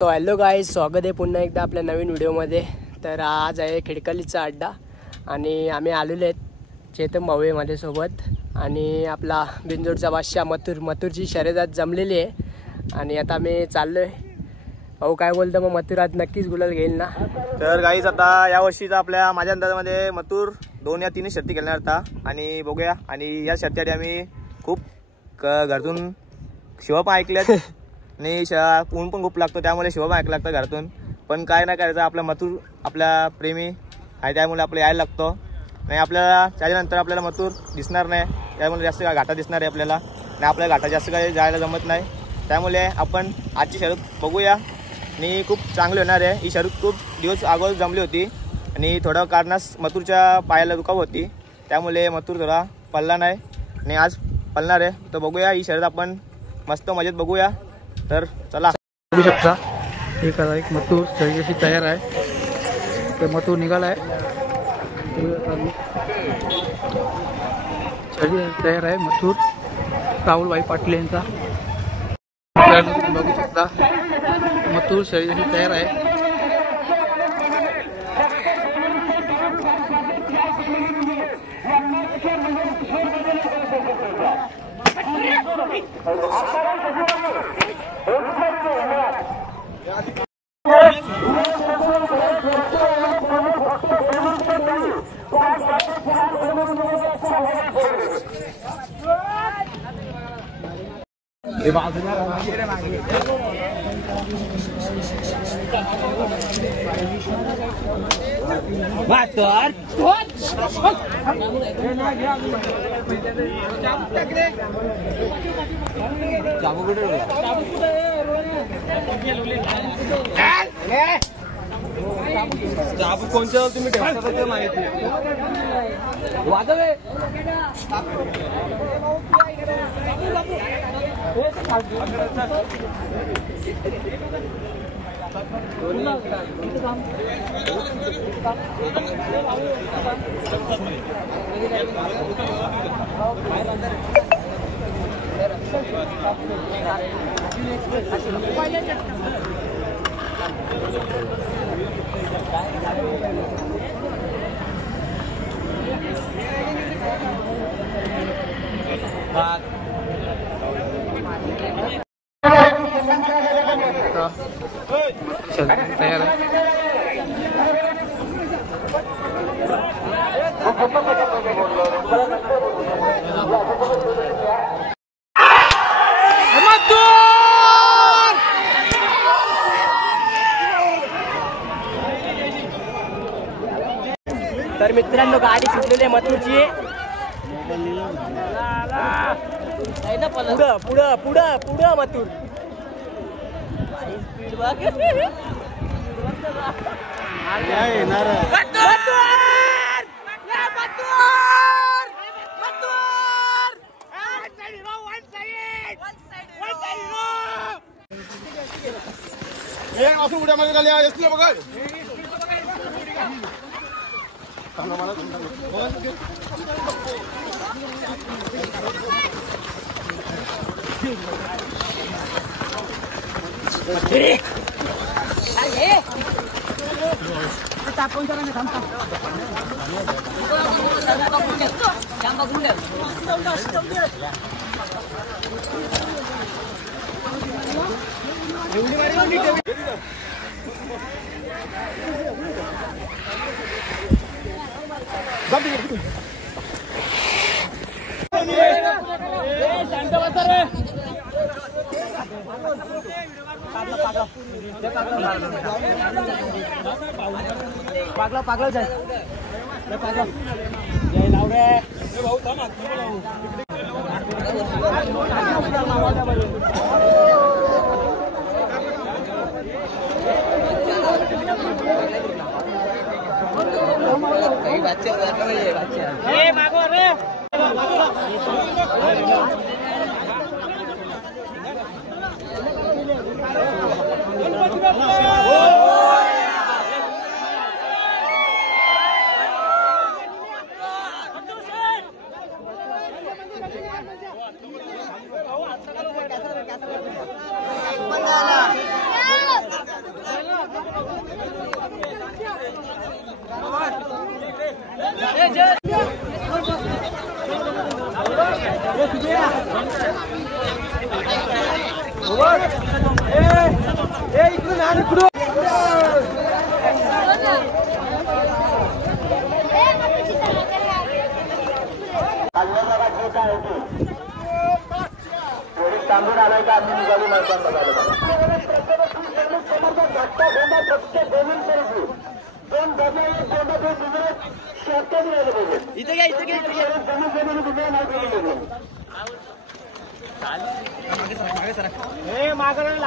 तो hello guys, स्वागत आहे पुन्हा एकदा आपल्या नवीन व्हिडिओमध्ये. तर आज आहे खिडकलीचा अड्डा आणि आम्ही आलेलो आहेत चेतन भाऊ आहे माझ्यासोबत आणि आपला बिंजोडचा बादशाह मथुरची शर्यत जमलेली आहे आणि आता आम्ही चाललो आहे. भाऊ काय बोलतो मग, मथुर आज नक्कीच गुलाल घेईल ना? तर गाईज आता या वर्षीचा आपल्या माझ्या अंदाजामध्ये मथुर 2 या 3 शर्ती खेळणार होता आणि बघूया. आणि या शर्तीसाठी आम्ही खूप घरातून शिवा पण ऐकल्यात आणि ऊन पण खूप लागतो त्यामुळे शिवा पण ऐकलं लागतं घरातून. पण काय नाही करायचं, आपला मथुर आपला प्रेमी आहे त्यामुळे आपल्याला यायला लागतो. आणि आपल्याला त्याच्यानंतर आपल्याला मथुर दिसणार नाही, त्यामुळे जास्त घाटा दिसणार आहे आपल्याला आणि आपल्याला घाटा जास्त काही जायला जमत नाही. त्यामुळे आपण आजची शर्यत बघूया आणि खूप चांगली होणार आहे. ही शर्यत खूप दिवस अगोदर जमली होती आणि थोडं कारणास मथुरच्या पायाला दुखाव होती त्यामुळे मथुर थोडा पळला नाही आणि आज पळणार आहे. तर बघूया ही शर्यत आपण मस्त मजेत बघूया. तर चला, बघू शकता एक मथुर शर्यतीशी तयार आहे. ते मथुर निघाला आहे, शर्यत तयार आहे मथुर राहुलभाई पाटील यांचा. बघू शकता मथुर शर्यतीशी तयार आहे. कोणत्या तुम्ही ठेवता माहिती वाजव तयार आहे. तर मित्रांनो, गाडी सुटलेली आहे मथुरची. पुढं पुढं पुढं पुढं मथुर. उड्या मध्ये झाल्या बघा. पागला पागला जाय पागला लाव रे भाऊ थांब. मागो रे. तांदूळ आलाय का आम्ही निघाली माणसांना इथे घ्या इथे घ्या मागे